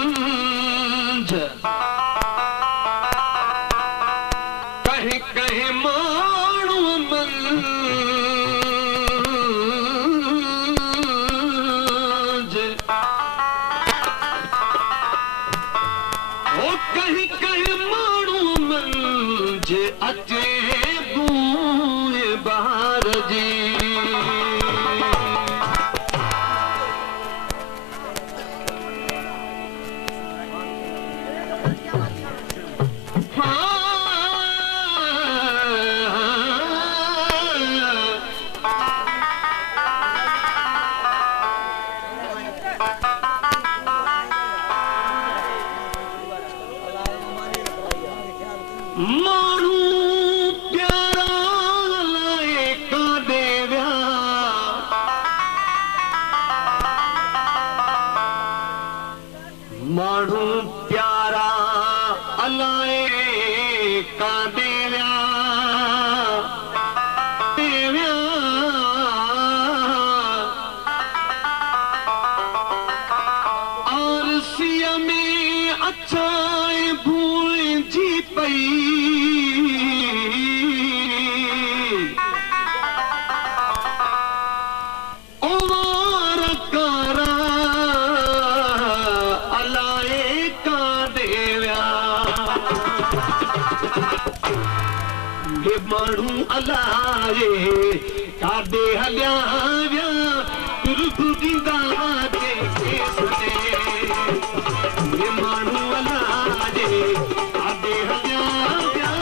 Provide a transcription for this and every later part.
हंज कहीं कहीं माण्हू मंझ ओ कहीं कहीं माण्हू मंझ अचे बूए बहार जी माण्हू प्यारा लाए काॾे विया माण्हू प्यारा अलाए काॾे विया आरसीअ में अचाए भूलिजी पई ओवार कारा अलाए काॾे विया हे माण्हू अलाए काॾे हलिया विया तुर्ब ॾींदा जेके सॾे हे माण्हू अलाए काॾे हलिया विया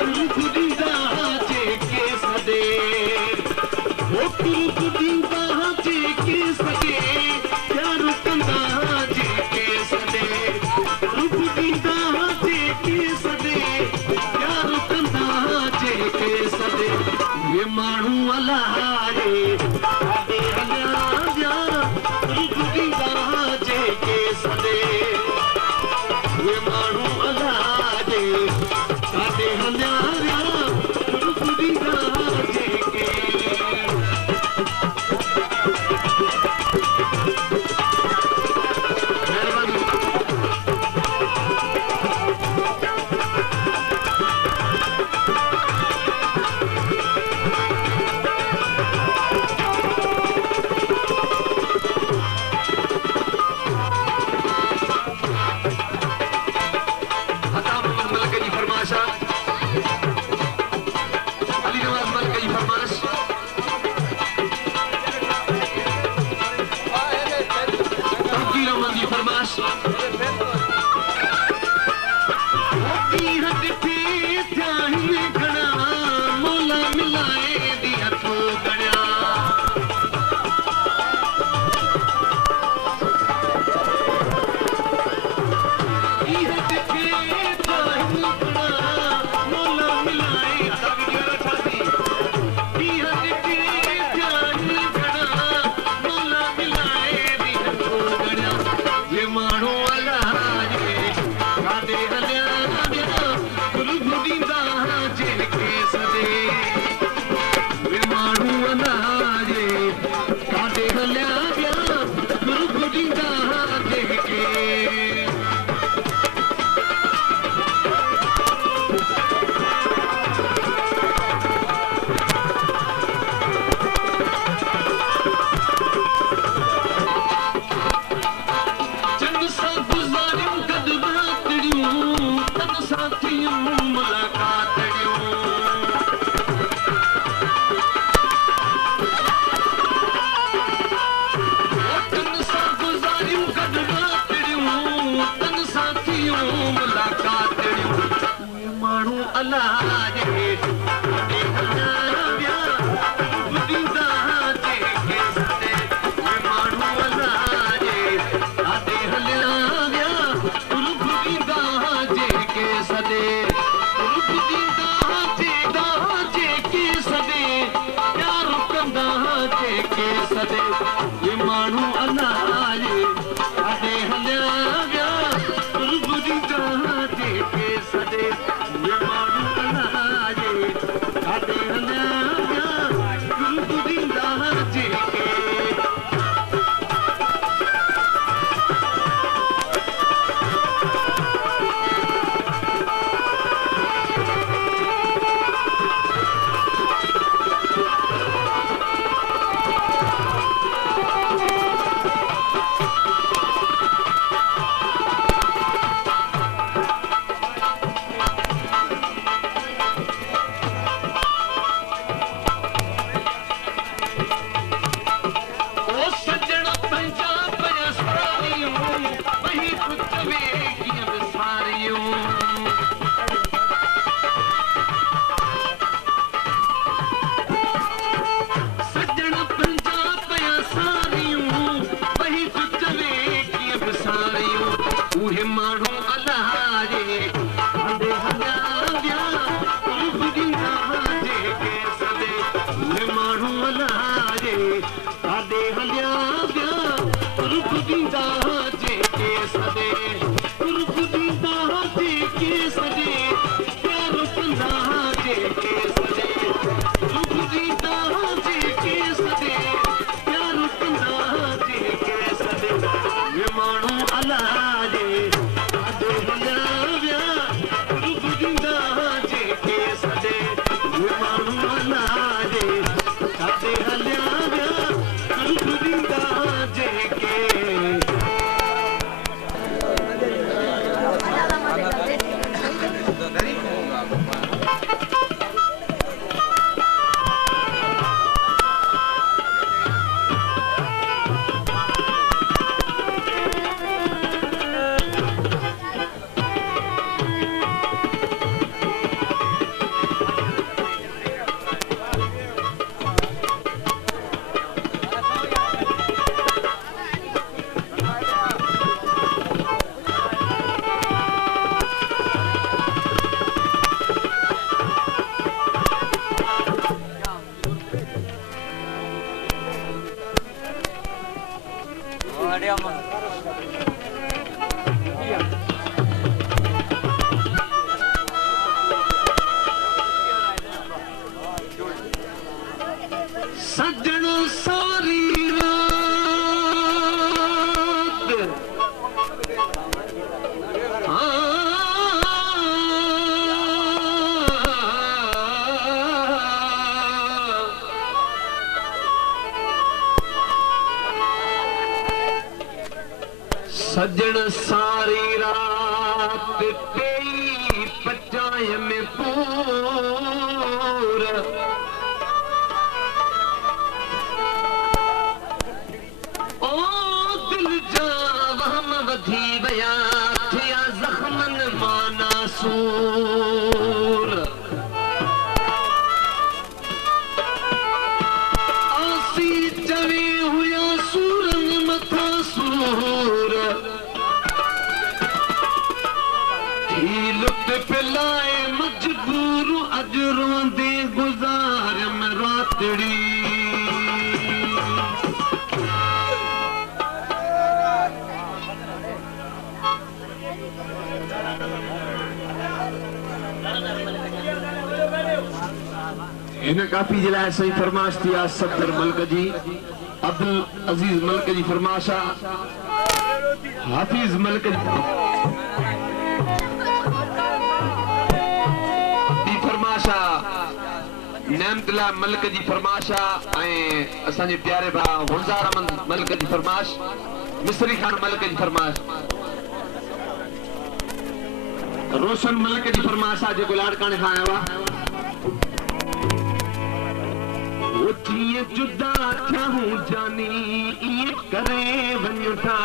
तुर्ब ॾींदा जेके सॾे हो तुर्ब ॾींदा जेके सॾे प्यार कंदा जेके सॾे तुर्ब ॾींदा जेके सॾे प्यार कंदा जेके सॾे हे माण्हू अलाए काॾे हलिया विया तुर्ब ॾींदा जेके सॾे हे माण्हू अलाए काॾे हलिया विया तुर्ब ॾींदा जेके जेके सदे रुख जीता जेके सदे प्यार कंदा जेके सदे वे माण्हू अल्लाह जे काॾे हलिया विया रुख जीता जेके सदे वे माण्हू अल्लाह जे काॾे हलिया विया रुख जीता जेके सजण सारी रात सजण सारी रात पेई पचाए में पूर ओ दिल जा वहम वधी विया थिया ज़ख्मन माना सूर आसी चवे हुया सूरन मथा सूर लुट पिलाए मजबूर अज रोंदे गुज़ार में रातड़ी इन काफ़ी जे लाइ सही फरमाइश थी आहे सफ़दर मलिक जी अब्दुल अज़ीज़ मलिक जी फरमाइश आहे हाफ़िज़ मलिक जी नेमतुल्लाह मलिक जी फरमाइश आहे असांजे प्यारे भाउ गुलज़ार अहमद मलिक जी फरमाइश मिस्री खान मलिक जी फरमाइश रोशन मलिक जी फरमाइश आहे जेको लाड़काणे खां आयो आहे वो जीअं जुदा थियूं जानी ईअं करे वञूं था